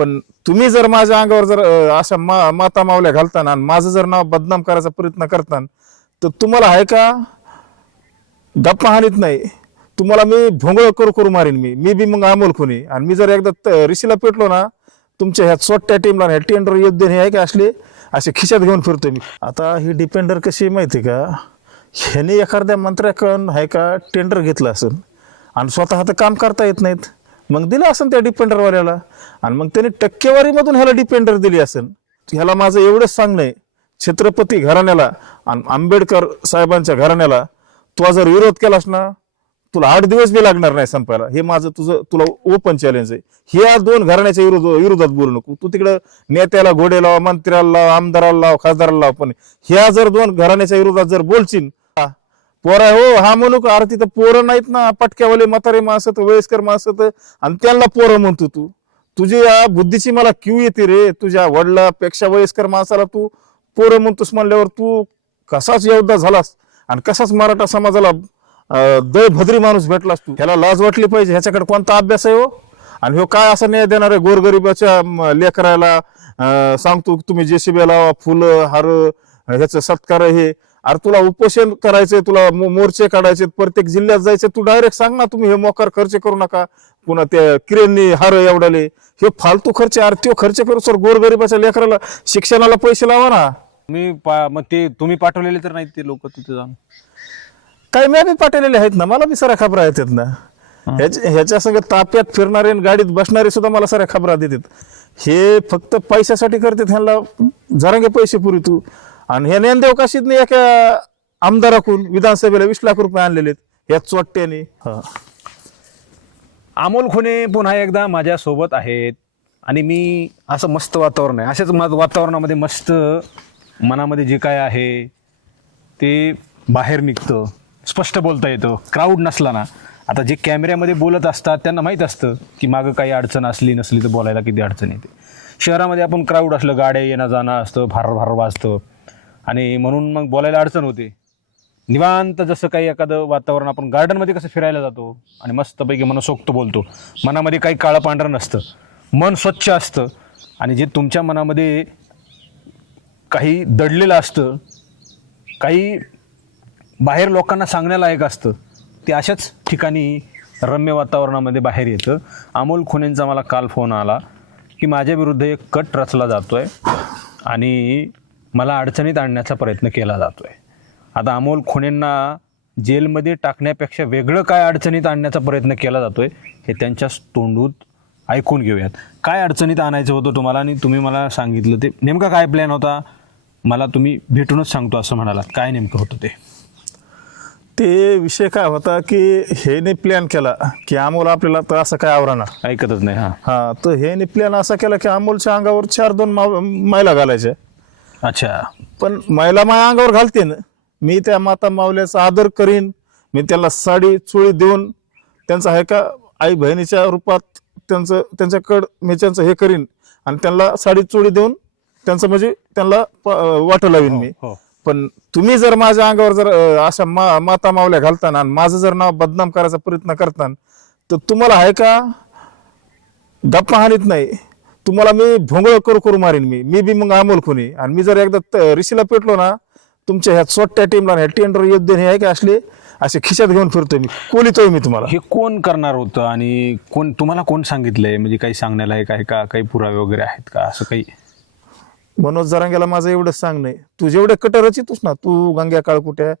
पण तुम्ही जर माझ्या अंगावर जर अशा माता मावल्या घालताना आणि माझं जर नाव बदनाम करायचा प्रयत्न करताना तर तुम्हाला आहे का गप्पा हानीत नाही, तुम्हाला मी भोंगळ करू करू मारीन. मी बी मग अमोल खुनी. आणि मी जर एकदा रिशीला पेटलो ना तुमच्या ह्या चोट्या टीमला ह्या टेंडर योद्धे हे आहे का असले असे खिशात घेऊन फिरतो मी. आता ही डिपेंडर कशी माहिती का, ह्याने एखाद्या मंत्र्याकडून आहे का टेंडर घेतलं असेल आणि स्वतः तर काम करता येत नाहीत, मग दिलं असेल त्या डिपेंडरवाल्याला आणि मग त्याने टक्केवारीमधून ह्याला डिपेंडर दिली असेल. ह्याला माझं एवढंच सांगणं आहे, छत्रपती घराण्याला आणि आंबेडकर साहेबांच्या घराण्याला तू जर विरोध केलास ना तुला 8 दिवस बी लागणार नाही संपायला. हे माझं तुला ओपन चॅलेंज आहे. ह्या 2 घराण्याच्या विरोधात बोलू नको. तू तिकडं नेत्याला घोडे लाव, मंत्र्याला लाव, आमदाराला लाव, खासदाराला लाव, पण ह्या जर 2 घराण्याच्या विरोधात जर बोलशील पोर आहे हो हा म्हणू का, अरे तिथं पोरं नाहीत ना, पटक्यावाले म्हातारे माणसं वयस्कर माणसं आणि त्यांना पोरं म्हणतो तू. तुझी या बुद्धीची मला क्यू येते रे. तुझ्या वडिलापेक्षा वयस्कर माणसाला तू पोरं म्हणतोस म्हणल्यावर तू कसाच योद्धा झालास आणि कसाच मराठा समाजाला दय भद्री माणूस भेटलास तू. ह्याला लाज वाटली पाहिजे. ह्याच्याकडे कोणता अभ्यास आहे हो? आणि हो काय असं न्याय देणार आहे गोरगरिबाच्या लेकराला सांगतो तुम्ही जेसीबी लावा, फुलं हार ह्याचं सत्कार हे. अरे तुला उपोषण करायचंय, तुला मोर्चे काढायचे, प्रत्येक जिल्ह्यात जायचे, तू डायरेक्ट सांग ना तुम्ही हे मोकार खर्च करू नका. पुन्हा त्या किरेंनी हार एवढाले हे फालतू खर्च. अरे तो खर्च करू सर गोरगरिबाच्या लेकराला शिक्षणाला पैसे लावा ना. मग ते तुम्ही पाठवलेले तर नाहीत ते लोक तिथे जाऊन? काही मी बी पाठवलेले आहेत ना, मला बी साऱ्या खबरा येतात ना. ह्याच्या संग ताप्यात फिरणारे आणि गाडीत बसणारे सुद्धा मला साऱ्या खबरा देतात. हे फक्त पैशासाठी करतात. ह्यांना जरांगे पैसे पुरी तू. आणि हे ज्ञानदेव काशीतने एका आमदाराकडून विधानसभेला 20 लाख रुपये आणलेले या चोट्ट्याने. अमोल खुने पुन्हा एकदा माझ्या सोबत आहेत आणि मी असं मस्त वातावरण आहे, अशाच वातावरणामध्ये मस्त मनामध्ये जे काय आहे ते बाहेर निघतं, स्पष्ट बोलता येतं. क्राऊड नसला ना, आता जे कॅमेऱ्यामध्ये बोलत असतात त्यांना माहीत असतं की मागं काही अडचण असली नसली तर बोलायला किती अडचण येते. शहरामध्ये आपण क्राऊड असलं, गाड्या येणं जाणं असतं, भार भार वाजतं आणि म्हणून मग बोलायला अडचण होते. निवांत जसं काही एखादं वातावरण, आपण गार्डनमध्ये कसं फिरायला जातो आणि मस्तपैकी मनसोक्त बोलतो, मनामध्ये काही काळं पांढरं नसतं, मन स्वच्छ असतं. आणि जे तुमच्या मनामध्ये काही दडलेलं असतं, काही बाहेर लोकांना सांगण्यालायक असतं, ते अशाच ठिकाणी रम्य वातावरणामध्ये बाहेर येतं. अमोल खुनेंचा मला काल फोन आला की माझ्या विरुद्ध एक कट रचला जातो आहे आणि मला अडचणीत आणण्याचा प्रयत्न केला जातो आहे. आता अमोल खुनेंना जेलमध्ये टाकण्यापेक्षा वेगळं काय अडचणीत आणण्याचा प्रयत्न केला जातो आहे हे त्यांच्या तोंडून ऐकून घेऊयात. काय अडचणीत आणायचं होतं तुम्हाला आणि तुम्ही मला सांगितलं ते नेमका काय प्लॅन होता? मला तुम्ही भेटूनच सांगतो असं म्हणालात. काय नेमकं होतं ते विषय काय होता की हेने प्लॅन केला की अमोल आपल्याला तर असं काय आवराणार, ऐकतच नाही. हा तर हेने प्लॅन असा केला की अमोलच्या अंगावर 4-2 महिला घालायच्या. अच्छा. पण महिला माझ्या अंगावर घालते ना, मी त्या माता मावल्याचा आदर करीन. मी त्याला साडी चोळी देऊन त्यांचा आहे का आई बहिणीच्या रूपात त्यांच्याकडं मी त्यांचं हे करीन आणि त्यांना साडी चोळी देऊन त्यांचं म्हणजे त्यांना वाटं लावीन मी. पण तुम्ही जर माझ्या अंगावर जर अशा माता मावल्या घालताना आणि माझं जर नाव बदनाम करायचा प्रयत्न करताना तर तुम्हाला आहे का गप्पा हानीत नाही, तुम्हाला मी भोंगळ करू करू मारीन. मी बी मग अमोल खुनी. आणि मी जर एकदा रिशीला पेटलो ना तुमच्या ह्या चोट्ट्या टीमला ह्या टेंडर योद्धे हे आहे का असले असे खिशात घेऊन फिरतोय मी, कोलितोय मी तुम्हाला. हे कोण करणार होतं आणि कोण तुम्हाला कोण सांगितलंय? म्हणजे काही सांगण्याला आहे का? काही पुरावे वगैरे आहेत का? असं काही? मनोज जरांगेला माझं एवढंच सांगणं, तू जेवढे कटर रचितोस ना, तू गंग्या काळकुट्या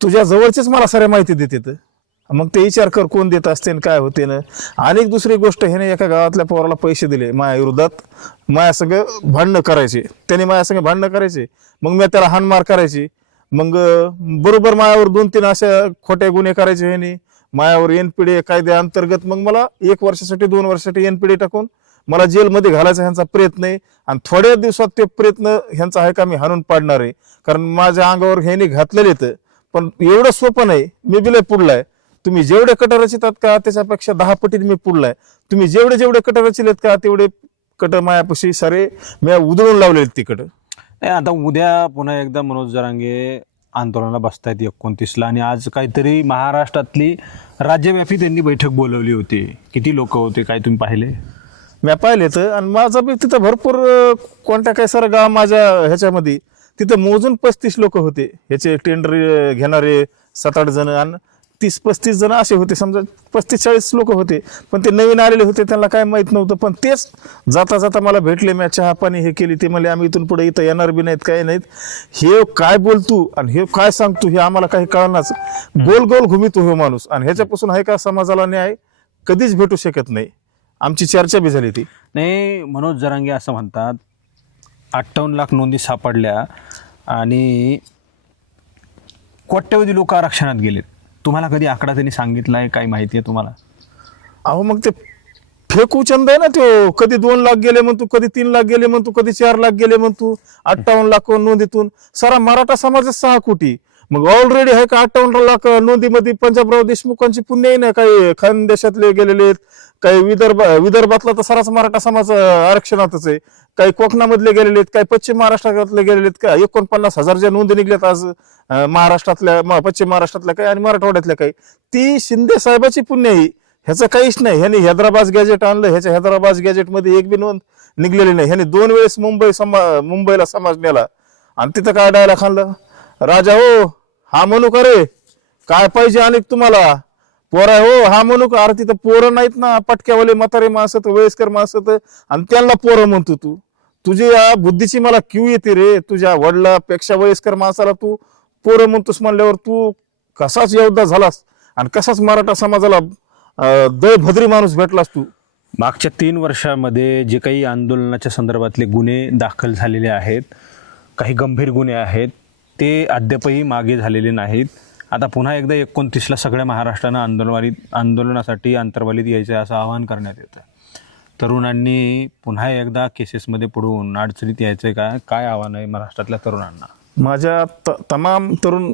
तुझ्या जवळचेच मला साऱ्या माहिती देते. मग ते विचार कर कोण देत असते काय होते ना. आणि एक दुसरी गोष्ट, ह्याने एका गावातल्या पोराला पैसे दिले माझ्या विरोधात, माझ्या संग भांडणं करायचे. त्याने माझ्या संग भांडणं करायचे, मग मी त्याला हाणमार करायची. मग बरोबर मायावर 2-3 अशा खोट्या गुन्हे करायचे ह्याने मायावर. NPD कायद्या अंतर्गत मग मला 1 वर्षासाठी 2 वर्षासाठी NPD टाकून मला जेलमध्ये घालायचा ह्यांचा प्रयत्न आहे. आणि थोड्या दिवसात ते प्रयत्न ह्यांचा आहे का मी हाणून पाडणार आहे. कारण माझ्या अंगावर ह्याने घातलेले तर, पण एवढं सोपं नाही. मी बिलय पुढलाय. तुम्ही जेवढे कटर रचितात का त्याच्यापेक्षा 10 पटीत मी पुढलाय. तुम्ही जेवढे कटर रचिलेत का तेवढे कटर मायापाशी सारे मी उधळून लावलेत तिकडं. नाही, आता उद्या पुन्हा एकदा मनोज जरांगे आंदोलनाला बसतायत 29ला आणि आज काहीतरी महाराष्ट्रातली राज्यव्यापी त्यांनी बैठक बोलवली होती. किती लोक होते काय तुम्ही पाहिले? मी पाहिले तर, आणि माझा बी तिथं भरपूर कोणत्या काय सर गाव माझ्या ह्याच्यामध्ये तिथं मोजून 35 लोक होते, ह्याचे टेंडर घेणारे 7-8 जण, आणि 30-35 जण असे होते, समजा 35-40 लोक होते. पण ते नवीन आलेले होते, त्यांना काय माहित नव्हतं. पण तेच जाता जाता मला भेटले, मी चहा पाणी हे केली, ते म्हणले आम्ही इथून पुढे इथं येणार बी नाहीत, काय नाहीत. हे काय बोलतो आणि हे काय सांगतो हे आम्हाला काही कळणारच. गोल गोल घुमितो हे माणूस, आणि ह्याच्यापासून आहे का समाजाला न्याय कधीच भेटू शकत नाही. आमची चर्चा बी झाली ती. नाही, मनोज जरांगे असं म्हणतात 58 लाख नोंदी सापडल्या आणि कोट्यवधी लोक आरक्षणात गेलेत. तुम्हाला कधी आकडा त्यांनी सांगितलाय, काय माहिती आहे तुम्हाला? अहो मग ते फेकू चंद आहे ना तो. कधी 2 लाख गेले म्हणतो, कधी 3 लाख गेले म्हणतो, कधी 4 लाख गेले म्हणतो. 58 लाख नोंदीतून सारा मराठा समाज 6 कोटी. मग ऑलरेडी आहे का 58 लाख नोंदीमध्ये पंजाबराव देशमुखांची पुण्य नाही. काही खानदेशातले गेलेले आहेत, काही विदर्भातला तर साराच मराठा समाज आरक्षणातच आहे. काही कोकणामधले गेलेले आहेत, काही पश्चिम महाराष्ट्रातले गेलेले आहेत. का 49,000 ज्या नोंदी निघल्यात आज महाराष्ट्रातल्या, पश्चिम महाराष्ट्रातल्या काही आणि मराठवाड्यातल्या काही, ती शिंदे साहेबाची पुण्य आहे. ह्याचं काहीच नाही. ह्याने हैदराबाद गॅजेट आणलं, ह्याच्या हैदराबाद गॅजेटमध्ये एक बी नोंद निघलेली नाही. ह्याने 2 वेळेस मुंबईला समाज नेला, आणि तिथं काय डायला खाल्लं, राजा हो हा म्हणू का रे, काय पाहिजे आणि तुम्हाला पोर आहे हो हा म्हणू का. अरे तिथं पोरं नाहीत ना, पटक्यावाले म्हातारे माणसं, वयस्कर माणसं, आणि त्यांना पोरं म्हणतो तू. तुझी या बुद्धीची मला क्यू येते रे. तुझ्या वडिलापेक्षा वयस्कर माणसाला तू पोरं म्हणतोस म्हणल्यावर तू कसाच योद्धा झालास, आणि कसाच मराठा समाजाला दयभद्री माणूस भेटलास तू. मागच्या 3 वर्षामध्ये जे काही आंदोलनाच्या संदर्भातले गुन्हे दाखल झालेले आहेत, काही गंभीर गुन्हे आहेत, ते अद्यापही मागे झालेले नाहीत. आता पुन्हा एकदा 29ला सगळ्या महाराष्ट्रानं आंदोलनासाठी अंतर्वालीत यायचं असं आवाहन करण्यात येतं. तरुणांनी पुन्हा एकदा केसेसमध्ये पडून अडचणीत यायचं का, काय आव्हान आहे महाराष्ट्रातल्या तरुणांना? माझ्या तमाम तरुण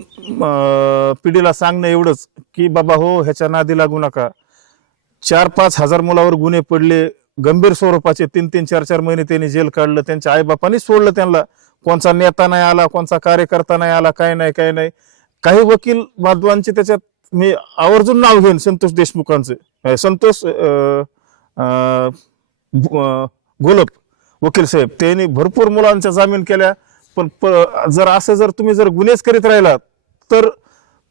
पिढीला सांगणं एवढंच की बाबा हो, ह्याच्या नादी लागू नका. 4-5 हजार मुलावर गुन्हे पडले, गंभीर स्वरूपाचे. 3-3, 4-4 महिने त्यांनी जेल काढलं. त्यांच्या आईबापांनी सोडलं त्यांना. कोणचा नेता नाही आला, कोणचा कार्यकर्ता नाही आला, काय नाही. काही वकील बांधवांचे त्याच्यात मी आवर्जून नाव घेईन, संतोष देशमुखांचं, संतोष घोलप वकील साहेब, त्यांनी भरपूर मुलांच्या जामीन केल्या. पण जर तुम्ही गुन्हेच करीत राहिलात तर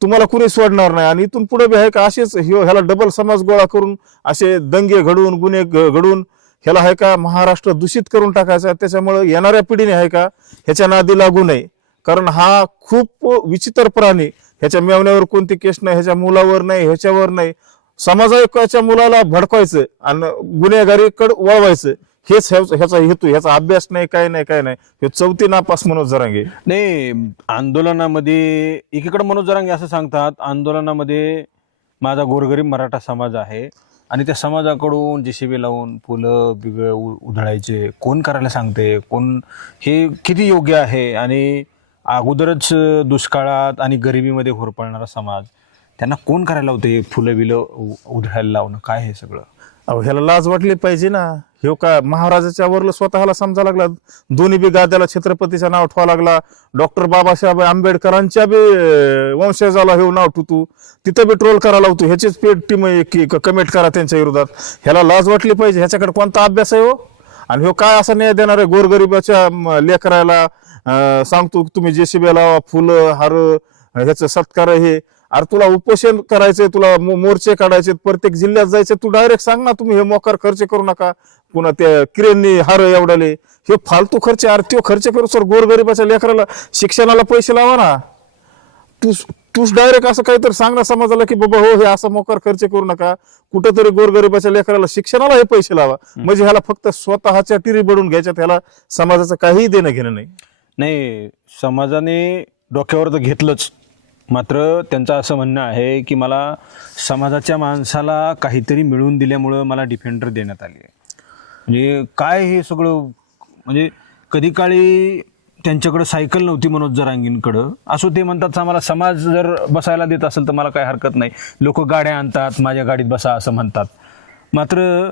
तुम्हाला कुणी सोडणार नाही. आणि इथून पुढे बी आहे का असेच ह्याला डबल समाज गोळा करून असे दंगे घडवून, गुन्हे घडवून ह्याला आहे का महाराष्ट्र दूषित करून टाकायचा. त्याच्यामुळे येणाऱ्या पिढीने आहे का ह्याच्या नादी लागू नये. कारण हा खूप विचित्र प्राणी. ह्याच्या मेवण्यावर कोणती केस नाही, ह्याच्या मुलावर नाही, ह्याच्यावर नाही. समाजाच्या मुलाला भडकवायचं आणि गुन्हेगारीकडे वळवायचं, हेच ह्याचा हेतू. ह्याचा अभ्यास नाही, काय नाही. हे 4थी नापास मनोज जरांगे. नाही, आंदोलनामध्ये एकीकडे मनोज जरांगे असं सांगतात, आंदोलनामध्ये माझा गोरगरीब मराठा समाज आहे आणि त्या समाजाकडून JCB लावून फुलं बिगळ उधळायचे कोण करायला सांगते, कोण, हे किती योग्य आहे? आणि अगोदरच दुष्काळात आणि गरिबीमध्ये होरपळणारा समाज, त्यांना कोण करायला होते फुलं बिलं उधळायला लावणं, काय हे सगळं? अहो ह्याला लाज वाटली पाहिजे ना. हे का महाराजाच्या वरलं स्वतःला समजा लागला, दोन्ही बी गाद्याला छत्रपतीचं नाव ठेवा लागला. डॉक्टर बाबासाहेब आंबेडकरांच्या बी वंशजाला हे नाव ठेवतो, तिथं बी ट्रोल करायला लावतो. ह्याचीच पेड टीम कमेंट करा त्यांच्या विरोधात. ह्याला लाज वाटली पाहिजे. ह्याच्याकडे कोणता अभ्यास आहे हो? आणि हो काय असं न्याय देणार आहे गोरगरिबाच्या लेकराला? सांगतो तुम्ही JCB लावा, फुलं हार, ह्याचं सत्कार हे. अरे तुला उपोषण करायचंय, तुला मोर्चे काढायचे, प्रत्येक जिल्ह्यात जायचे, तू डायरेक्ट सांग ना तुम्ही हे मोकार खर्च करू नका. पुन्हा त्या क्रेननी हार एवढाले, हे फालतू खर्च. अरे तो खर्च करू सर, गोरगरिबाच्या लेकराला शिक्षणाला पैसे लावा ना. तूच डायरेक्ट असं काहीतरी सांग ना समाजाला की बाबा हो हे असं मोकार खर्च करू नका, कुठेतरी गोरगरिबाच्या लेकराला शिक्षणाला हे पैसे लावा. म्हणजे ह्याला फक्त स्वतःच्या टिरी बडून घ्यायच्यात, ह्याला समाजाचं काहीही देणं घेणं नाही. नाही, समाजाने डोक्यावर तर घेतलंच, मात्र त्यांचं असं म्हणणं आहे की मला समाजाच्या माणसाला काहीतरी मिळवून दिल्यामुळं मला डिफेंडर देण्यात आली आहे. म्हणजे काय हे सगळं, म्हणजे कधी काळी त्यांच्याकडं सायकल नव्हती मनोज जरांगेंकडं, असो ते म्हणतात आम्हाला समाज जर बसायला देत असेल तर मला काही हरकत नाही, लोक गाड्या आणतात, माझ्या गाडीत बसा असं म्हणतात. मात्र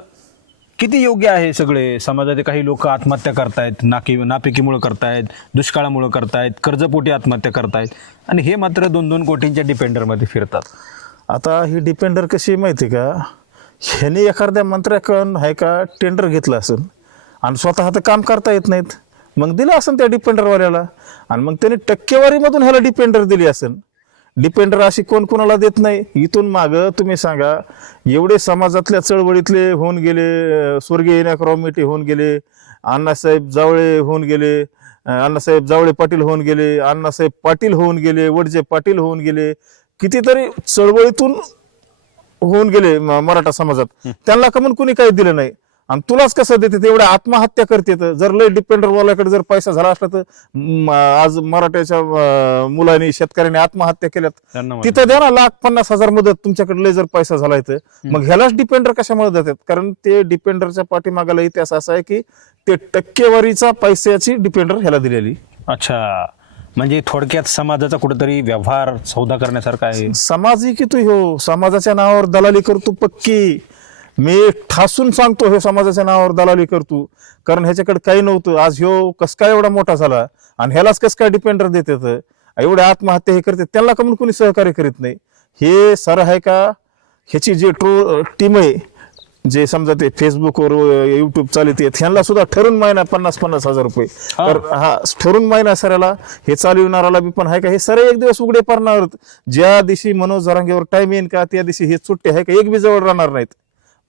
किती योग्य आहे सगळे? समाजाचे काही लोक आत्महत्या करतायत, नापिकीमुळे करतायत, दुष्काळामुळे करतायत, कर्जपोटी आत्महत्या करतायत, आणि हे मात्र 2-2 कोटींच्या डिपेंडरमध्ये फिरतात. आता ही डिपेंडर कशी माहिती का, ह्याने एखाद्या मंत्र्याकडून आहे का टेंडर घेतलं असेल आणि स्वतः तर काम करता येत नाहीत, मग दिलं असेल त्या डिपेंडरवाल्याला, आणि मग त्याने टक्केवारीमधून ह्याला डिपेंडर दिली असेल. डिपेंडर अशी कोण कोणाला देत नाही. इथून मागं तुम्ही सांगा, एवढे समाजातल्या चळवळीतले होऊन गेले, स्वर्गीय विनायकराव मेटे होऊन गेले, अण्णासाहेब जावळे होऊन गेले, अण्णासाहेब जावळे पाटील होऊन गेले, अण्णासाहेब पाटील होऊन गेले, वडजे पाटील होऊन गेले, कितीतरी चळवळीतून होऊन गेले मराठा समाजात, त्यांना कमून कुणी काही दिलं नाही. आणि तुलाच कसं देते, एवढ्या आत्महत्या करते. जर लय डिपेंडर वाल्याकडे जर पैसा झाला असला तर आज मराठ्याच्या मुलांनी शेतकऱ्यांनी आत्महत्या केल्यात, तिथं द्या ना 1,50,000 मदत. तुमच्याकडे लय जर पैसा झाला तर मग ह्यालाच डिपेंडर कशामुळे देतात? कारण ते डिपेंडरच्या पाठीमागाला इतिहास असा आहे की ते टक्केवारीचा पैशाची डिपेंडर ह्याला दिलेली. अच्छा, म्हणजे थोडक्यात समाजाचा कुठेतरी व्यवहार सौदा करण्यासारखा आहे. समाजी की तू हो समाजाच्या नावावर दलाली करतो पक्की. मी ठासून सांगतो, हे समाजाच्या नावावर दलाली करतो, कारण ह्याच्याकडे काही नव्हतं. आज ह्यो कस काय एवढा मोठा झाला आणि ह्यालाच कस काय डिपेंडर देतात, एवढ्या आत्महत्या हे करते, त्यांना कमून कोणी सहकार्य करीत नाही. हे सर आहे का ह्याची जे टीम आहे, जे समजा ते फेसबुकवर युट्यूब चालते, ह्यांना सुद्धा ठरून महिना 50,000 रुपये. तर हा ठरून महिना सराला हे चालविणाराला बी पण आहे का, हे सर एक दिवस उघडे पडणार. ज्या दिवशी मनोज जरांगेवर टाइम येईन का त्या दिवशी हे सुट्टे आहे का एक बी जवळ राहणार नाहीत.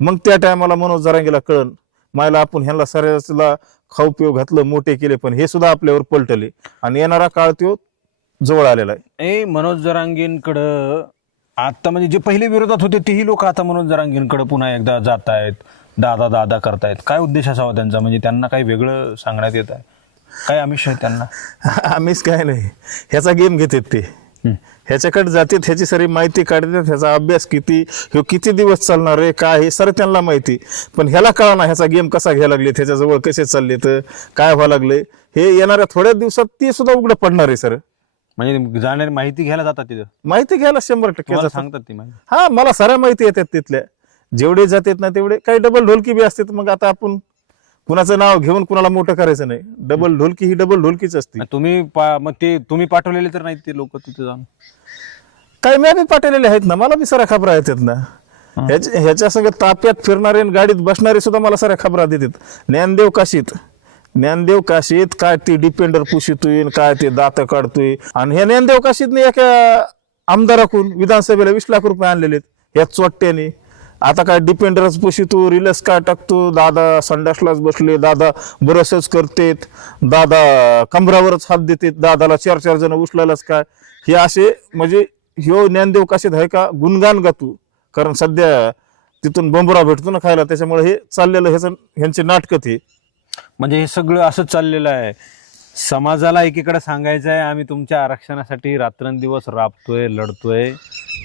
मग त्या टायमाला मनोज जरांगेला कळण मायला आपण ह्यांना सरासला खाऊ पिऊ घातलं, मोठे केले, पण हे सुद्धा आपल्यावर पलटले आणि येणारा काळ तो जवळ आलेला आहे. मनोज जरांगेंकडं आता म्हणजे जे पहिले विरोधात होते तेही लोक आता मनोज जरांगेंकडे पुन्हा एकदा जात आहेत, दादा दादा करतायत. काय उद्देश असावा त्यांचा? म्हणजे त्यांना काही वेगळं सांगण्यात येत आहे, काय आमिष आहे त्यांना? आम्हीच काय नाही, ह्याचा गेम घेतात ते, ह्याच्याकडे जातात, ह्याची सारी माहिती काढतात, ह्याचा अभ्यास किती, ह्यो किती दिवस चालणार आहे काय, हे सर त्यांना माहिती. पण ह्याला कळा ना ह्याचा गेम कसा घ्यायला लागले, ह्याच्याजवळ कसे चालले, तर काय व्हायला लागले, हे येणाऱ्या थोड्या दिवसात ते सुद्धा उघडं पडणार आहे सर. म्हणजे जाणारी माहिती घ्यायला जातात तिथं, माहिती घ्यायला 100% सांगतात ती माहिती. हा, मला साऱ्या माहिती येतात तिथल्या, जेवढे जातात ना तेवढे. काही डबल ढोलकी बी असते. मग आता आपण कुणाचं नाव घेऊन कुणाला मोठं करायचं नाही. डबल ढोलकी ही डबल ढोलकीच असते. मग ते तुम्ही पाठवलेले तर नाहीत ते लोक तिथे जाऊन? काही मी बी पाठवलेले आहेत ना, मला बी साऱ्या खबरा येतात ना. ह्याच्या सगळं ताप्यात फिरणारे आणि गाडीत बसणारे सुद्धा मला साऱ्या खबरा देतात. ज्ञानदेव काशीत काय ते डिपेंडर पुशितोय, काय ते दात काढतोय. आणि हे ज्ञानदेव काशीत एका आमदाराकडून विधानसभेला 20 लाख रुपये आणलेले या चोट्ट्याने. आता काय डिपेंडरच पुशितो, रिलस काय टाकतो, दादा संडासलाच बसले, दादा बरसच करतेत, दादा कमरावरच हात देतात, दादाला 4-4 जण उचलायलाच काय, हे असे म्हणजे ह्यो ज्ञानदेव काशीत आहे का गुणगान गातो. कारण सध्या तिथून बंबुरा भेटतो ना खायला, त्याच्यामुळे हे चाललेलं ह्यांचे नाटक ते. म्हणजे हे सगळं असं चाललेलं आहे. समाजाला एकीकडे सांगायचं आहे आम्ही तुमच्या आरक्षणासाठी रात्रंदिवस राबतोय, लढतोय,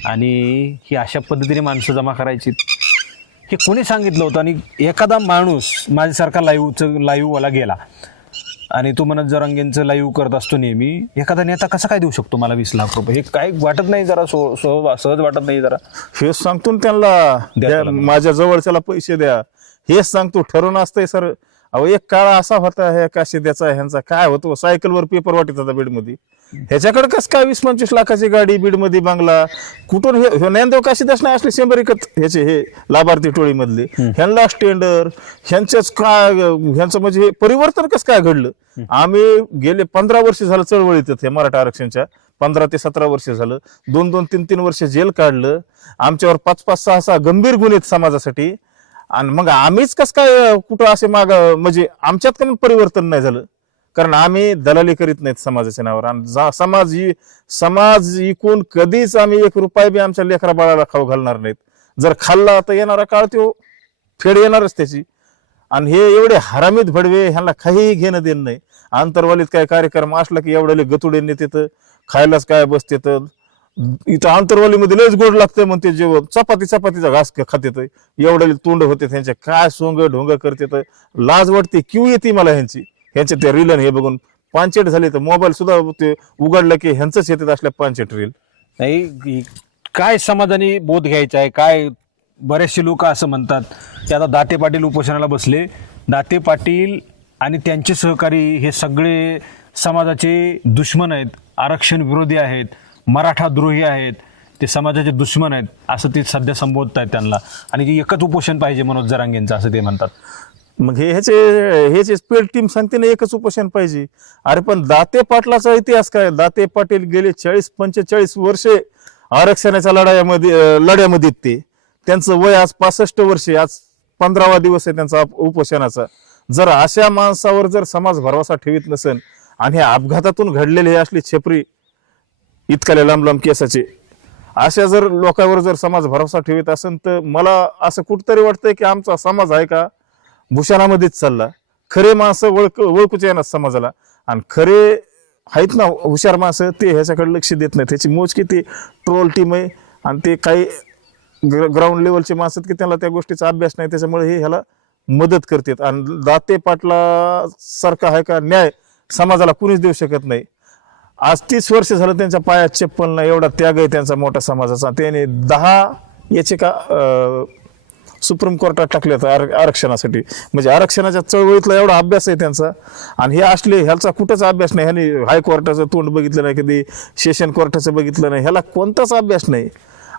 आणि ही अशा पद्धतीने माणसं जमा करायची. हे कोणी सांगितलं होतं? आणि एखादा माणूस माझ्यासारखा लाईव्हवाला गेला आणि तो मनोज जरांगेंचं लाईव्ह करत असतो नेहमी, एखादा नेता कसा काय देऊ शकतो मला 20 लाख रुपये? हे काय वाटत नाही जरा, सहज वाटत नाही जरा? हेच सांगतो ना त्यांना, माझ्या जवळच्याला पैसे द्या, हेच सांगतो. ठरवून असतंय सर. अहो, एक काळ असा होता ह्या काशीद्याचा, ह्यांचा काय होतो, सायकलवर पेपर वाटत होता बीडमध्ये. ह्याच्याकडे कस काय 20-25 लाखाची गाडी, बीडमध्ये बंगला, कुठून? हे ज्ञानदेव काशीदास नाही असले 100 एकत ह्याचे हे लाभार्थी टोळी मधले, ह्यांना टेंडर, ह्यांचंच काय, ह्यांचं म्हणजे हे परिवर्तन कसं काय घडलं? आम्ही गेले 15 वर्ष झालं चळवळीत हे मराठा आरक्षणच्या, 15 ते 17 वर्ष झालं, 2-2, 3-3 वर्ष जेल काढलं, आमच्यावर 5-5, 6-6 गंभीर गुन्हे आहेत समाजासाठी. आणि मग आम्हीच कस काय कुठं असे माग, म्हणजे आमच्यात कमी परिवर्तन नाही झालं? कारण आम्ही दलाली करीत नाहीत समाजाच्या नावावर. आणि समाज इकून कधीच आम्ही 1 रुपया बी आमच्या लेकरा बाळाला खाऊ घालणार नाहीत. जर खाल्ला तर येणारा काळ तो फेड येणारच त्याची. आणि हे एवढे हरामीत भडवे, ह्यांना काही घेणं देणं नाही. आंतरवालीत काय कार्यक्रम असला की एवढे गतुडे नेते खायलाच काय बसते. तर इथं आंतरवालीमध्ये लयच गोड लागतंय म्हणते जेवण, चपातीचा घास खाते, एवढे तोंड होते त्यांचे, काय सोंग ढोंग करते. लाज वाटते, क्यू येते मला ह्यांचे ते रील हे बघून. पांचेट झाले तर मोबाईल सुद्धा ते उघडलं की ह्यांचंच येतात असल्या पांचेट रील. नाही, काय समाजाने बोध घ्यायचा आहे काय? बरेचसे लोक असं म्हणतात की आता दाते पाटील उपोषणाला बसले, दाते पाटील आणि त्यांचे सहकारी हे सगळे समाजाचे दुश्मन आहेत, आरक्षण विरोधी आहेत, मराठा द्रोही आहेत. ते समाजाचे दुश्मन आहेत असं ते सध्या संबोधत आहेत त्यांना, आणि की एकच उपोषण पाहिजे मनोज जरांगेंचं असं ते म्हणतात. मग ह्याचे स्पेल टीम सांगते ना एकच उपोषण पाहिजे. अरे पण दाते पाटलाचा इतिहास काय? दाते पाटील गेले 40-45 वर्षे आरक्षणाच्या लढ्यामध्ये ते, त्यांचं वय आज 65 वर्षे, आज 15वा दिवस आहे त्यांचा उपोषणाचा. जर अशा माणसावर जर समाज भरवसा ठेवीत नसेल आणि ह्या अपघातातून घडलेले हे असले छेपरी इतक्या लांब लांब केसाचे, अशा जर लोकांवर जर समाज भरवसा ठेवीत असेल तर मला असं कुठतरी वाटतंय की आमचा समाज आहे का भूषणामध्येच चालला. खरे माणसं ओळखूचे ना समाजाला, आणि खरे आहेत ना हुशार माणसं ते ह्याच्याकडे लक्ष देत नाही. त्याची मोजकी ती ट्रोल टीम आहे आणि ते काही ग्राउंड लेवलचे माणसं की त्यांना त्या गोष्टीचा अभ्यास नाही, त्याच्यामुळे हे ह्याला मदत करतात. आणि दाते पाटला सारखा आहे का न्याय समाजाला कुणीच देऊ शकत नाही. आज 30 वर्ष झालं त्यांच्या पायात चप्पल नाही, एवढा त्याग आहे त्यांचा मोठा समाजाचा. त्याने 10 याचिका सुप्रीम कोर्टात टाकल्यात आरक्षणासाठी. म्हणजे आरक्षणाच्या चळवळीतला एवढा अभ्यास आहे त्यांचा. आणि हे असले ह्याचा कुठंच अभ्यास नाही. ह्याने हायकोर्टाचं तोंड बघितलं नाही, कधी सेशन कोर्टाचं बघितलं नाही, ह्याला कोणताच अभ्यास नाही.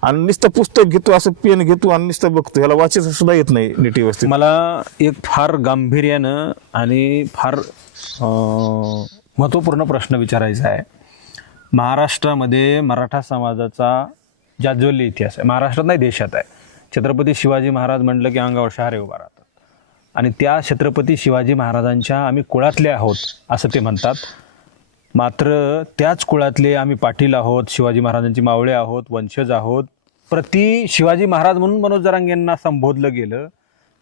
आणि नुसतं पुस्तक घेतो, असं पेन घेतो आणि नुसतं बघतो, ह्याला वाचायचं सुद्धा येत नाही नीट व्यवस्थित. मला एक फार गांभीर्यानं आणि फार महत्त्वपूर्ण प्रश्न विचारायचा आहे. महाराष्ट्रामध्ये मराठा समाजाचा जाज्वल्य इतिहास आहे. महाराष्ट्रात नाही, देशात आहे. छत्रपती शिवाजी महाराज म्हटलं की अंगावर शहारे उभा राहतात, आणि त्या छत्रपती शिवाजी महाराजांच्या आम्ही कुळातले आहोत असं ते म्हणतात. मात्र त्याच कुळातले आम्ही पाटील आहोत, शिवाजी महाराजांची मावळे आहोत, वंशज आहोत. प्रति शिवाजी महाराज म्हणून मनोज जरांगेंना संबोधलं गेलं.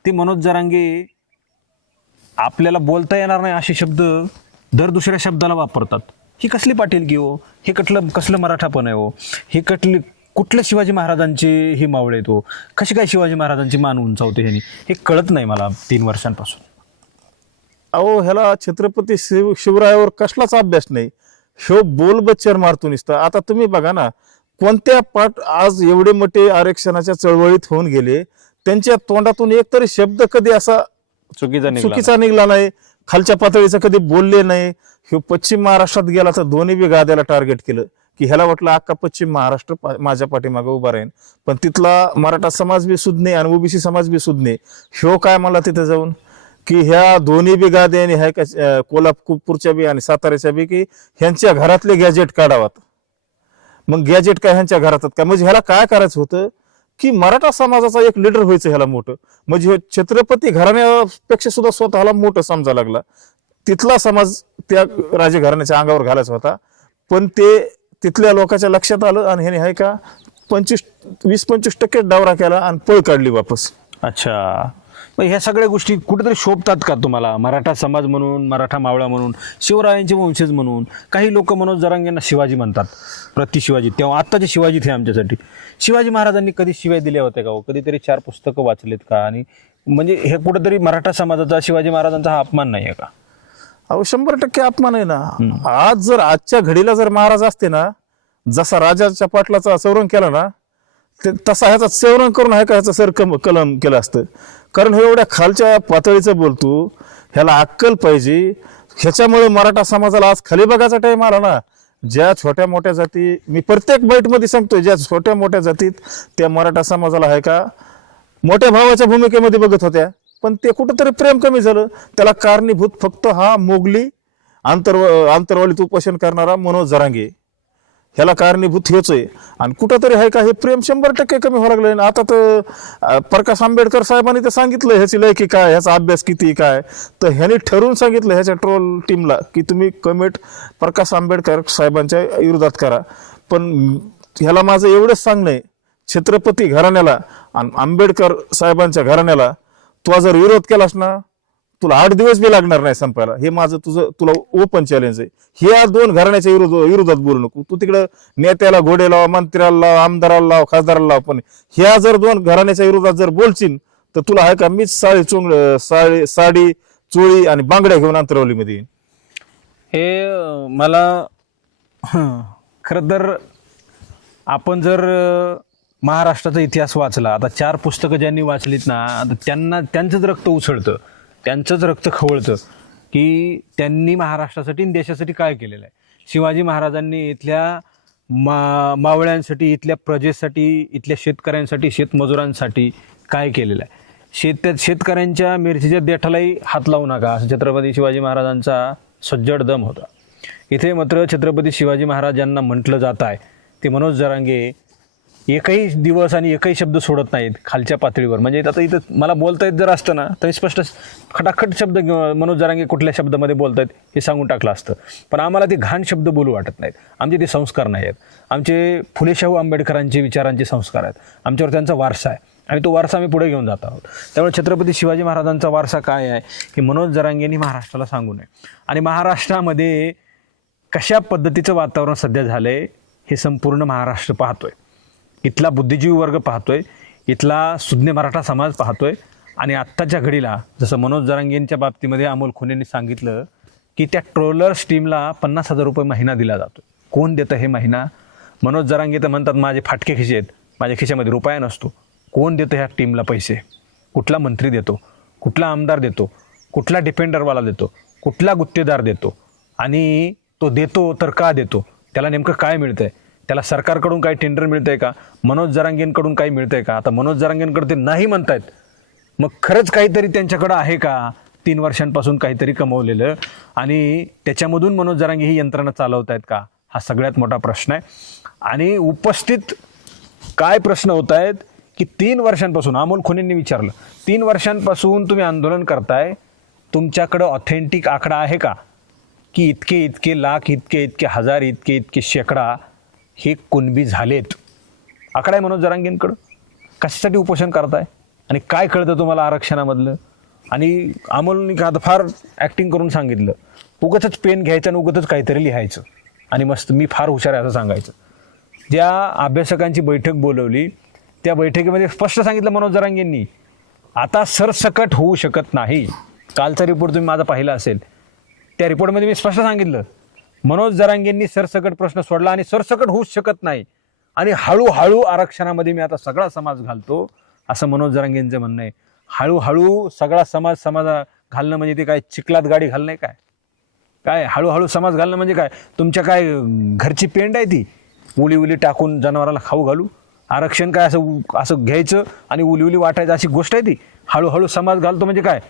ते मनोज जरांगे आपल्याला बोलता येणार नाही असे शब्द दर दुसऱ्या शब्दाला वापरतात. ही कसली पाटीलकी हो? हे कसलं मराठापण आहे हो? हे कुठल्या शिवाजी महाराजांचे हे मावळे तो? कशी काय शिवाजी महाराजांची मान उंचावते ह्यानी? हे कळत नाही मला 3 वर्षांपासून. अहो ह्याला छत्रपती शिवरायावर कसलाच अभ्यास नाही. ह्यो बोल बच्चर मारतो नुसता. आता तुम्ही बघा ना, कोणत्या पाठ आज एवढे मोठे आरक्षणाच्या चळवळीत होऊन गेले, त्यांच्या तोंडातून एक तरी शब्द कधी असा चुकीचा निघाला नाही, खालच्या पातळीचं कधी बोलले नाही. ह्यो पश्चिम महाराष्ट्रात गेला तर दोन्ही बी गाद्याला टार्गेट केलं की ह्याला वाटलं अख्खा पश्चिम महाराष्ट्र माझ्या पाठीमागे उभा राहील. पण तिथला मराठा समाज बी सुज्ञ आणि ओबीसी समाज बी सुज्ञ. ह्यो काय मला तिथे जाऊन की ह्या दोन्ही बी गाद्याने ह्या कोल्हापूरच्या बी आणि साताऱ्याच्या बी की ह्यांच्या घरातले गॅजेट काढावात. मग गॅजेट काय ह्यांच्या घरात का? म्हणजे ह्याला काय करायचं होतं की मराठा समाजाचा एक लीडर व्हायचं ह्याला मोठं. म्हणजे छत्रपती घराण्यापेक्षा सुद्धा स्वतःला मोठं समजा लागला. तिथला समाज त्या राजघराण्याच्या अंगावर घालायचा होता, पण ते तिथल्या लोकांच्या लक्षात आलं आणि ह्याने हाय का 20-25% डावरा केला आणि पळ काढली वापस. अच्छा, मग ह्या सगळ्या गोष्टी कुठेतरी शोभतात का तुम्हाला? मराठा समाज म्हणून, मराठा मावळा म्हणून, शिवरायांचे वंशज म्हणून. काही लोक मनोज जरांगेंना शिवाजी म्हणतात, प्रति शिवाजी. तेव्हा आत्ताचे शिवाजी थे आमच्यासाठी. शिवाजी महाराजांनी कधी शिवाय दिल्या होत्या का हो? कधीतरी 4 पुस्तकं वाचलेत का? आणि म्हणजे हे कुठेतरी मराठा समाजाचा शिवाजी महाराजांचा हा अपमान नाही आहे का? अहो 100% अपमान आहे ना. आज जर आजच्या घडीला जर महाराज असते ना, जसा राजाच्या पाटलाचा चौरंग केला ना, तसा ह्याचा चौरंग करून आहे का ह्याचा सर कलम केलं असतं. कारण हे एवढ्या खालच्या पातळीचं बोलतो, ह्याला अक्कल पाहिजे. ह्याच्यामुळे मराठा समाजाला आज खाली बघायचा टाइम आला ना. ज्या छोट्या मोठ्या जाती, मी प्रत्येक बाईट मध्ये सांगतोय, ज्या छोट्या मोठ्या जातीत त्या मराठा समाजाला आहे का मोठ्या भावाच्या भूमिकेमध्ये बघत होत्या, पण ते कुठंतरी प्रेम कमी झालं. त्याला कारणीभूत फक्त हा मोगली आंतरवालीत उपोषण करणारा मनोज जरांगे, ह्याला कारणीभूत हेच आहे. आणि कुठंतरी आहे का हे प्रेम 100% कमी व्हायला लागलं. आता तर प्रकाश आंबेडकर साहेबांनी तर सांगितलं ह्याची लायकी काय, ह्याचा अभ्यास किती काय. तर ह्याने ठरवून सांगितलं ह्याच्या ट्रोल टीमला की तुम्ही कमेंट प्रकाश आंबेडकर साहेबांच्या विरोधात करा. पण ह्याला माझं एवढंच सांगणं आहे, छत्रपती घराण्याला आणि आंबेडकर साहेबांच्या घराण्याला तू जर विरोध केलास ना, तुला 8 दिवस बी लागणार नाही संपायला. हे माझं तुला ओपन चॅलेंज आहे. ह्या 2 घराण्याच्या विरोधात बोलू नको. तू तिकडं नेत्याला घोडे लाव, मंत्र्याला लाव, आमदाराला लाव, खासदाराला लाव, पण ह्या जर 2 घराण्याच्या विरोधात जर बोलशील तर तुला आहे का मीच साडी चोळी आणि बांगड्या घेऊन अंतरवलीमध्ये येईन. हे मला खरं तर आपण जर महाराष्ट्राचा इतिहास वाचला, आता 4 पुस्तकं ज्यांनी वाचलीत ना, त्यांचंच रक्त उसळतं, त्यांचंच रक्त खवळतं की त्यांनी महाराष्ट्रासाठी आणि देशासाठी काय केलेलं आहे. शिवाजी महाराजांनी इथल्या मावळ्यांसाठी, इथल्या प्रजेसाठी, इथल्या शेतकऱ्यांसाठी, शेतमजुरांसाठी काय केलेलं आहे. शेतकऱ्यांच्या मिरचीच्या देठालाही हात लावू नका असं छत्रपती शिवाजी महाराजांचा सज्जड दम होता. इथे मात्र छत्रपती शिवाजी महाराज यांना म्हटलं जात आहे ते मनोज जरांगे एकही दिवस आणि एकही शब्द सोडत नाहीत खालच्या पातळीवर. म्हणजे आता इथं मला बोलता येत जर असतं ना तर स्पष्ट खटाखट शब्द मनोज जरांगे कुठल्या शब्दामध्ये बोलतायत हे सांगून टाकलं असतं. पण आम्हाला ते घाण शब्द बोलू वाटत नाहीत. आमचे ते संस्कार नाही आहेत. आमचे फुले शाहू आंबेडकरांचे विचारांचे संस्कार आहेत. आमच्यावर त्यांचा वारसा आहे आणि तो वारसा आम्ही पुढे घेऊन जात आहोत. त्यामुळे छत्रपती शिवाजी महाराजांचा वारसा काय आहे की मनोज जरांगेंनी महाराष्ट्राला सांगू नये. आणि महाराष्ट्रामध्ये कशा पद्धतीचं वातावरण सध्या झालं आहे हे संपूर्ण महाराष्ट्र पाहतोय. इथला बुद्धिजीवी वर्ग पाहतोय, इथला सुज्ञ मराठा समाज पाहतोय. आणि आत्ताच्या घडीला जसं मनोज जरांगेंच्या बाबतीमध्ये अमोल खुनेंनी सांगितलं की त्या ट्रोलर्स टीमला 50,000 रुपये महिना दिला जातो. कोण देतं हे महिना? मनोज जरांगे तर म्हणतात माझे फाटके खिसे आहेत, माझ्या खिशामध्ये रुपया नसतो. कोण देतं ह्या टीमला पैसे? कुठला मंत्री देतो? कुठला आमदार देतो? कुठला डिफेंडरवाला देतो? कुठला गुत्तेदार देतो? आणि तो देतो तर का देतो? त्याला नेमकं काय मिळतंय? त्याला सरकारकडून काही टेंडर मिळतंय का? मनोज जरांगेंकडून काही मिळतंय का? आता मनोज जरांगेंकडे ते नाही म्हणतायत. मग खरंच काहीतरी त्यांच्याकडं आहे का 3 वर्षांपासून काहीतरी कमवलेलं आणि त्याच्यामधून मनोज जरांगे ही यंत्रणा चालवत आहेत का? हा सगळ्यात मोठा प्रश्न आहे. आणि उपस्थित काय प्रश्न होत आहेत की 3 वर्षांपासून अमोल खुनेंनी विचारलं 3 वर्षांपासून तुम्ही आंदोलन करताय, तुमच्याकडं ऑथेंटिक आकडा आहे का की इतके इतके लाख, इतके इतके हजार, इतके इतके शेकडा हे कुणबी झालेत? आकडा आहे मनोज जरांगेंकडं. कशासाठी उपोषण करताय आणि काय कळतं तुम्हाला आरक्षणामधलं? आणि अमोलनी का फार ॲक्टिंग करून सांगितलं, उगाचच पेन घ्यायचं आणि उगाचच काहीतरी लिहायचं आणि मस्त मी फार हुशार आहे असं सांगायचं. ज्या अभ्यासकांची बैठक बोलवली त्या बैठकीमध्ये स्पष्ट सांगितलं मनोज जरांगेंनी आता सरसकट होऊ शकत नाही. कालचा रिपोर्ट तुम्ही माझा पाहिला असेल, त्या रिपोर्टमध्ये मी स्पष्ट सांगितलं मनोज जरांगेंनी सरसकट प्रश्न सोडला आणि सरसकट होऊच शकत नाही आणि हळूहळू आरक्षणामध्ये मी आता सगळा समाज घालतो असं मनोज जरांगेंचं म्हणणं आहे. हळूहळू सगळा समाज घालणं म्हणजे ते काय चिखलात गाडी घालणं आहे? काय हळूहळू समाज घालणं म्हणजे काय तुमच्या काय घरची पेंड आहे ती उली टाकून जनावराला खाऊ घालू? आरक्षण काय असं घ्यायचं आणि उली वाटायचं अशी गोष्ट आहे ती? हळूहळू समाज घालतो म्हणजे काय?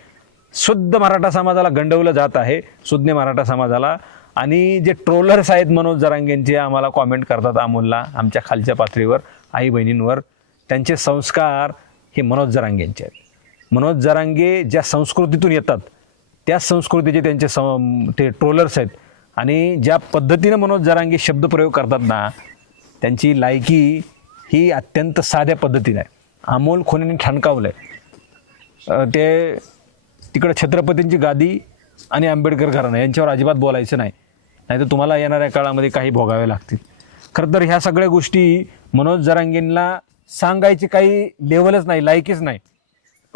शुद्ध मराठा समाजाला गंडवलं जात आहे, शुद्ध मराठा समाजाला. आणि जे ट्रोलर्स आहेत मनोज जरांगेंचे आम्हाला कॉमेंट करतात अमोलला आमच्या खालच्या पातळीवर आई बहिणींवर, त्यांचे संस्कार हे मनोज जरांगेंचे आहेत. मनोज जरांगे ज्या संस्कृतीतून येतात त्या संस्कृतीचे त्यांचे ते ट्रोलर्स आहेत. आणि ज्या पद्धतीनं मनोज जरांगे शब्दप्रयोग करतात ना त्यांची लायकी ही अत्यंत साध्या पद्धतीने आहे. अमोल खुनेंनी ठणकावलं आहे ते तिकडं छत्रपतींची गादी आणि आंबेडकर घराणं यांच्यावर अजिबात बोलायचं नाही, नाहीतर तुम्हाला येणाऱ्या काळामध्ये काही भोगावे लागतील. खरं तर ह्या सगळ्या गोष्टी मनोज जरांगेंना सांगायची काही लेवलच नाही, लायकीच नाही.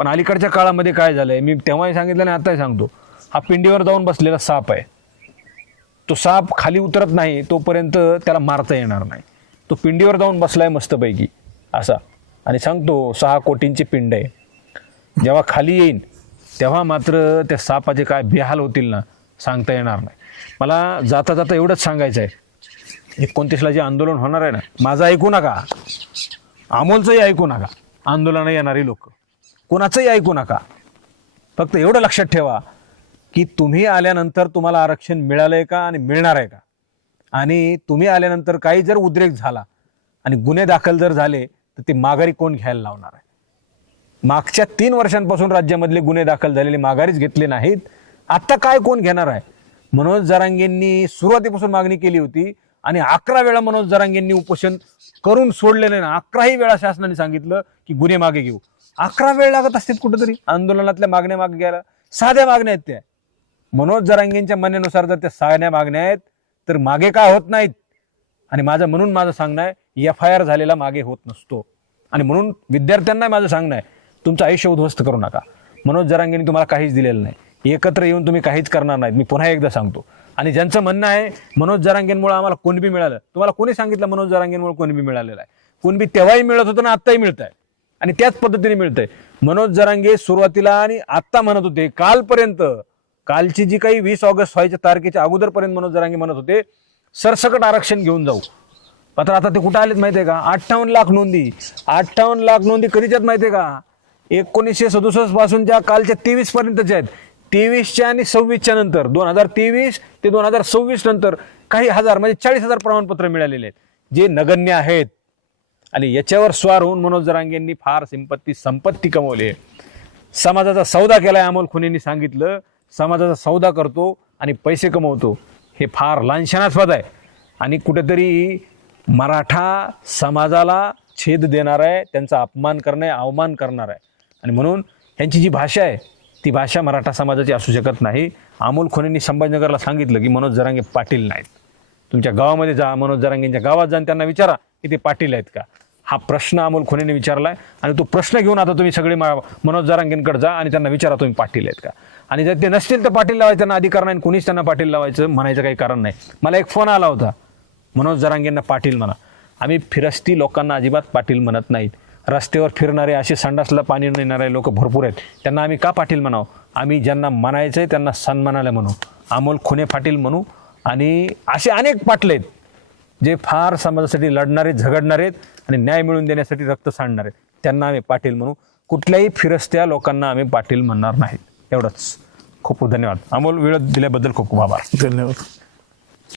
पण अलीकडच्या काळामध्ये काय झालंय मी तेव्हाही सांगितलं आणि आताही सांगतो, हा पिंडीवर जाऊन बसलेला साप आहे. तो साप खाली उतरत नाही तोपर्यंत त्याला मारता येणार नाही. तो पिंडीवर जाऊन बसलाय मस्तपैकी असा आणि सांगतो 6 कोटींची पिंड आहे. जेव्हा खाली येईन तेव्हा मात्र त्या सापाचे काय बेहाल होतील ना सांगता येणार नाही. मला जाता जाता एवढंच सांगायचं आहे, 29ला जे आंदोलन होणार आहे ना माझं ऐकू नका, अमोलचंही ऐकू नका, आंदोलनं येणारी लोक कोणाचंही ऐकू नका. फक्त एवढं लक्षात ठेवा की तुम्ही आल्यानंतर तुम्हाला आरक्षण मिळालं आहे का आणि मिळणार आहे का? आणि तुम्ही आल्यानंतर काही जर उद्रेक झाला आणि गुन्हे दाखल जर झाले तर ते माघारी कोण घ्यायला लावणार आहे? मागच्या 3 वर्षांपासून राज्यामधले गुन्हे दाखल झालेले माघारीच घेतले नाहीत. आता काय कोण घेणार आहे? मनोज जरांगेंनी सुरुवातीपासून मागणी केली होती आणि 11 वेळा मनोज जरांगेंनी उपोषण करून सोडलेलं ना. 11ही वेळा शासनाने सांगितलं की गुन्हे मागे घेऊ. 11 वेळ लागत असतील कुठेतरी आंदोलनातल्या मागण्या मागे घ्यायला. साध्या मागण्या आहेत त्या. मनोज जरांगेंच्या म्हणण्यानुसार जर त्या साध्या मागण्या आहेत तर मागे का होत नाहीत? आणि माझं सांगणं आहे FIR झालेला मागे होत नसतो. आणि म्हणून विद्यार्थ्यांना माझं सांगणं आहे तुमचं आयुष्य उद्ध्वस्त करू नका. मनोज जरांगेंनी तुम्हाला काहीच दिलेलं नाही, एकत्र येऊन तुम्ही काहीच करणार नाहीत. मी पुन्हा एकदा सांगतो. आणि ज्यांचं म्हणणं आहे मनोज जरांगेंमुळे आम्हाला कुणबी मिळालं, तुम्हाला कोणी सांगितलं मनोज जरांगेंमुळे कुणबी मिळालेलं आहे? कुणबी तेव्हाही मिळत होतं ना आत्ताही मिळत आहे आणि त्याच पद्धतीने मिळतंय. मनोज जरांगे सुरुवातीला आणि आत्ता म्हणत होते, कालपर्यंत कालची जी काही 20 ऑगस्ट व्हायच्या तारखेच्या अगोदरपर्यंत मनोज जरांगे म्हणत होते सरसकट आरक्षण घेऊन जाऊ. मात्र आता ते कुठं आलेत माहितीये का? 58 लाख नोंदी. 58 लाख नोंदी कधीच्यात माहितीये का? 1967 पासूनच्या कालच्या 23 पर्यंतच्या आहेत. 23च्या आणि 26च्या नंतर 2023 ते 2026 नंतर काही हजार म्हणजे 40,000 प्रमाणपत्र मिळालेले आहेत, जे नगण्य आहेत. आणि याच्यावर स्वार होऊन मनोज जरांगेंनी फार संपत्ती कमवली आहे. समाजाचा सौदा केलाय अमोल खुनेंनी सांगितलं. समाजाचा सौदा करतो आणि पैसे कमवतो, हे फार लांछनास्पद आहे आणि कुठेतरी मराठा समाजाला छेद देणार आहे, त्यांचा अपमान करणे, अवमान करणार आहे. आणि म्हणून ह्यांची जी भाषा आहे ती भाषा मराठा समाजाची असू शकत नाही. अमोल खुनेंनी संभाजीनगरला सांगितलं की मनोज जरांगे पाटील नाहीत. तुमच्या गावामध्ये जा, मनोज जरांगेंच्या गावात जाऊन त्यांना विचारा की ते पाटील आहेत का. हा प्रश्न अमोल खुनेंनी विचारलाय आणि तो प्रश्न घेऊन आता तुम्ही सगळे मनोज जरांगेंकडे जा आणि त्यांना विचारा तुम्ही पाटील आहेत का. आणि जर ते नसतील तर पाटील लावायचं त्यांना अधिकार नाही, कोणीच त्यांना पाटील लावायचं म्हणायचं काही कारण नाही. मला एक फोन आला होता, मनोज जरांगेंना पाटील म्हणा. आम्ही फिरस्ती लोकांना अजिबात पाटील म्हणत नाहीत. रस्त्यावर फिरणारे असे संडासला पाणी नेणारे लोक भरपूर आहेत, त्यांना आम्ही का पाटील म्हणावं? आम्ही ज्यांना म्हणायचंय त्यांना सन्मानाला म्हणू. अमोल खुने पाटील म्हणू. आणि असे अनेक पाटील आहेत जे फार समाजासाठी लढणारे, झगडणारे आहेत आणि न्याय मिळवून देण्यासाठी रक्त सांडणारे, त्यांना आम्ही पाटील म्हणू. कुठल्याही फिरस्त्या लोकांना आम्ही पाटील म्हणणार नाही. एवढंच. खूप खूप धन्यवाद अमोल, वेळ दिल्याबद्दल खूप खूप आभार. धन्यवाद.